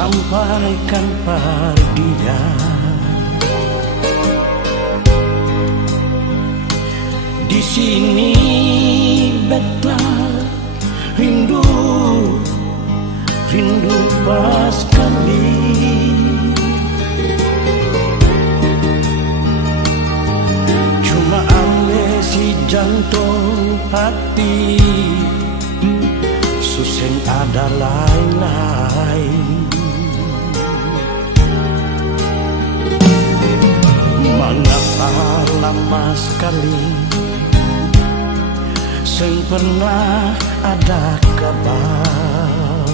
sampaikan pada dia. Di sini beta rindu pas kali. Cuma ale si jantung hati suseng ada lain-lain. Mengapa lama sekali seng pernah ada kabar.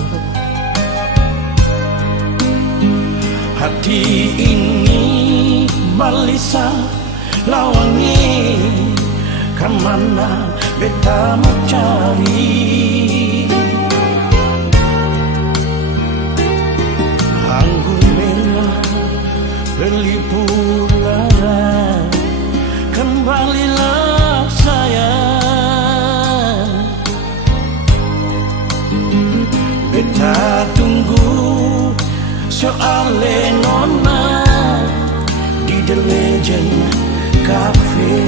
Hati ini balisa lawangi, kemana beta mau cari. Anggur merah berlipur lara, kembalilah sayang. Beta tunggu soale nona di The Legend Cafe.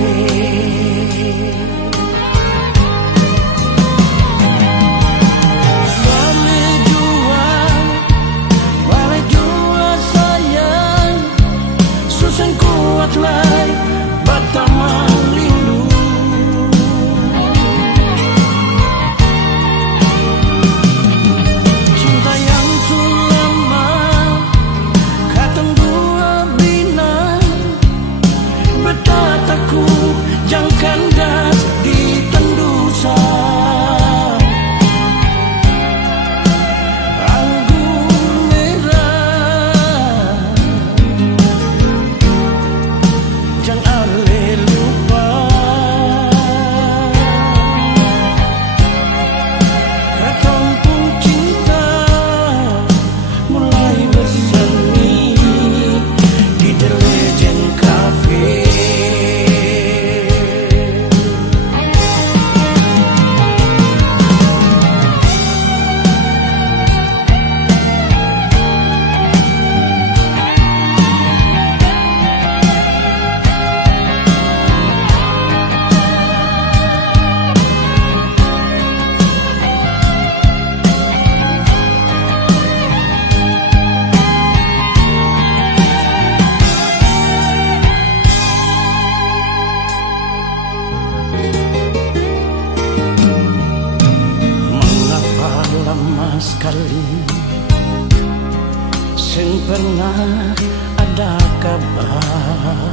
Boleh jua sayang, susah kuat lai batama rindu. Cinta yang sulama katong dua bina, beta takut jangkan gas di tendusan. Anggur merah jang ale lupa, katong pun cinta mulai bersemi di The Legend Cafe. Lama sekali seng pernah ada kabar.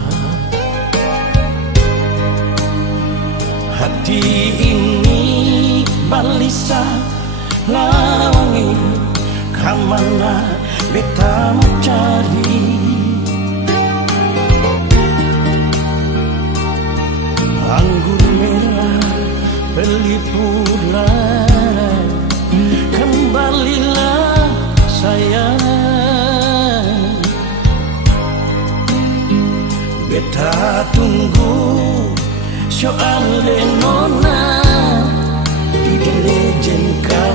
Hati ini balisa lawangi, kemana beta mau cari. Anggur merah berlipur lara, kembalilah sayang. Beta tunggu soal nona di The Legend Cafe.